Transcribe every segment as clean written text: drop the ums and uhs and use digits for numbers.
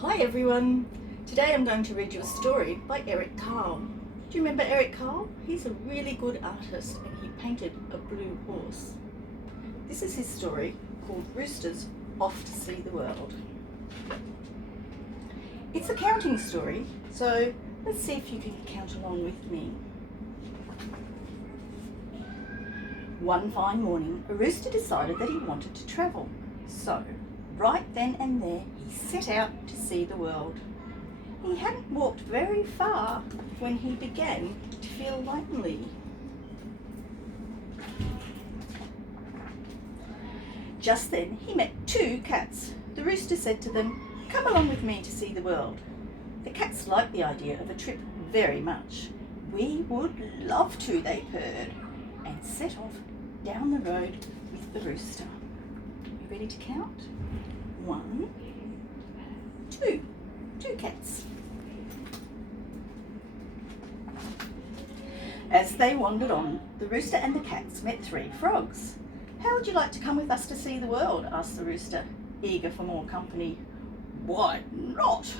Hi everyone! Today I'm going to read you a story by Eric Carle. Do you remember Eric Carle? He's a really good artist and he painted a blue horse. This is his story called Roosters Off to See the World. It's a counting story, so let's see if you can count along with me. One fine morning, a rooster decided that he wanted to travel. So, right then and there, he set out to see the world. He hadn't walked very far when he began to feel lonely. Just then, he met two cats. The rooster said to them, "Come along with me to see the world." The cats liked the idea of a trip very much. "We would love to," they purred, and set off down the road with the rooster. You ready to count? 1, 2. 2 cats. As they wandered on, the rooster and the cats met 3 frogs. "How would you like to come with us to see the world?" asked the rooster, eager for more company. "Why not?"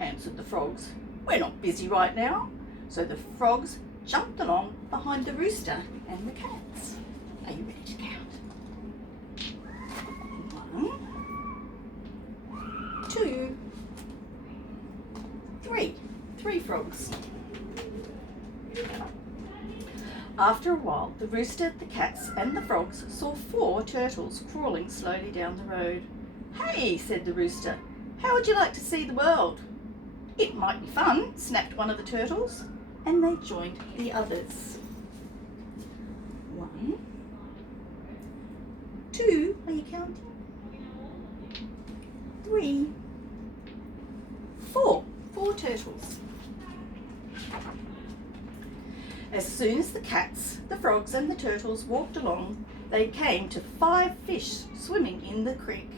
answered the frogs. "We're not busy right now." So the frogs jumped along behind the rooster and the cats. Are you ready to count? 1, 2, 3. 3 frogs. After a while, the rooster, the cats and the frogs saw 4 turtles crawling slowly down the road. "Hey," said the rooster, "how would you like to see the world?" "It might be fun," snapped one of the turtles, and they joined the others. 1, 2, are you counting? 3, 4. 4 turtles. As soon as the cats, the frogs and the turtles walked along, they came to 5 fish swimming in the creek.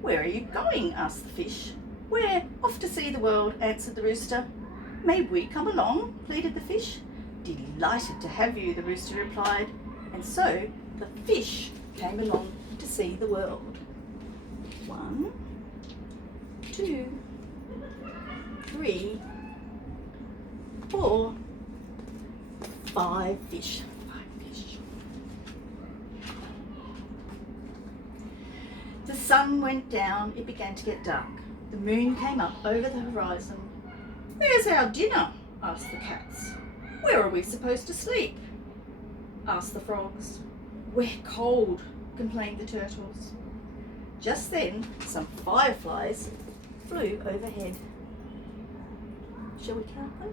"Where are you going?" asked the fish. "We're off to see the world," answered the rooster. "May we come along?" pleaded the fish. "Delighted to have you," the rooster replied. And so the fish came along to see the world. 1, 2, 3, 4, 5 fish. 5 fish. The sun went down, it began to get dark. The moon came up over the horizon. "Where's our dinner?" asked the cats. "Where are we supposed to sleep?" asked the frogs. "We're cold," complained the turtles. Just then, some fireflies flew overhead. Shall we count them?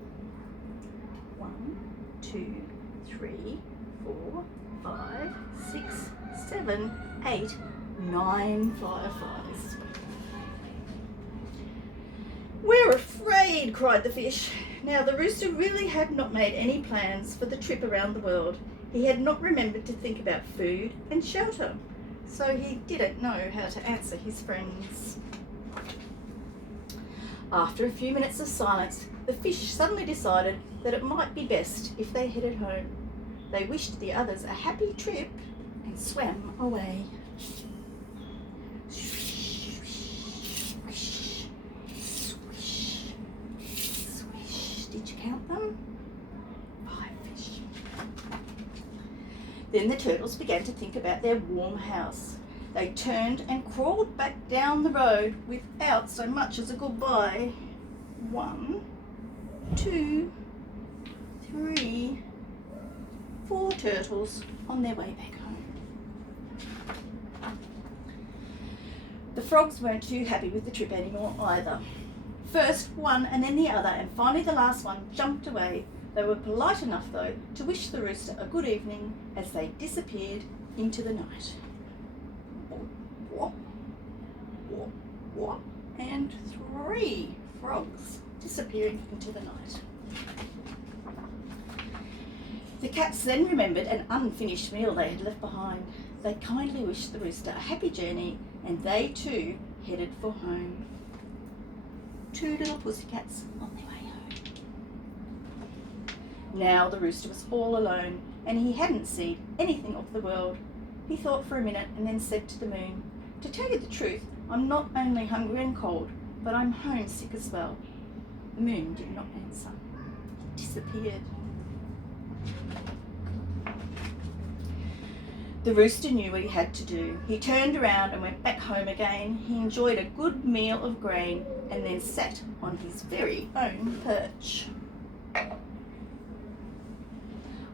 1, 2, 3, 4, 5, 6, 7, 8, 9 fireflies. "We're afraid," cried the fish. Now the rooster really had not made any plans for the trip around the world. He had not remembered to think about food and shelter, so he didn't know how to answer his friends. After a few minutes of silence, the fish suddenly decided that it might be best if they headed home. They wished the others a happy trip and swam away. Swish, swish, swish, swish. Did you count them? 5 fish. Then the turtles began to think about their warm house. They turned and crawled back down the road without so much as a goodbye. 1, 2, 3, 4 turtles on their way back home. The frogs weren't too happy with the trip anymore either. First one and then the other, and finally the last one jumped away. They were polite enough, though, to wish the rooster a good evening as they disappeared into the night. Whop, whop, whop, and 3 frogs disappearing into the night. The cats then remembered an unfinished meal they had left behind. They kindly wished the rooster a happy journey, and they too headed for home. 2 little pussycats on their way home. Now the rooster was all alone, and he hadn't seen anything of the world. He thought for a minute and then said to the moon, "To tell you the truth, I'm not only hungry and cold, but I'm homesick as well." The moon did not answer. It disappeared. The rooster knew what he had to do. He turned around and went back home again. He enjoyed a good meal of grain and then sat on his very own perch.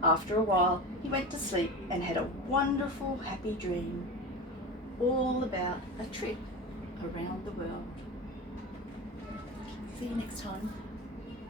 After a while, he went to sleep and had a wonderful, happy dream, all about a trip around the world. See you next time.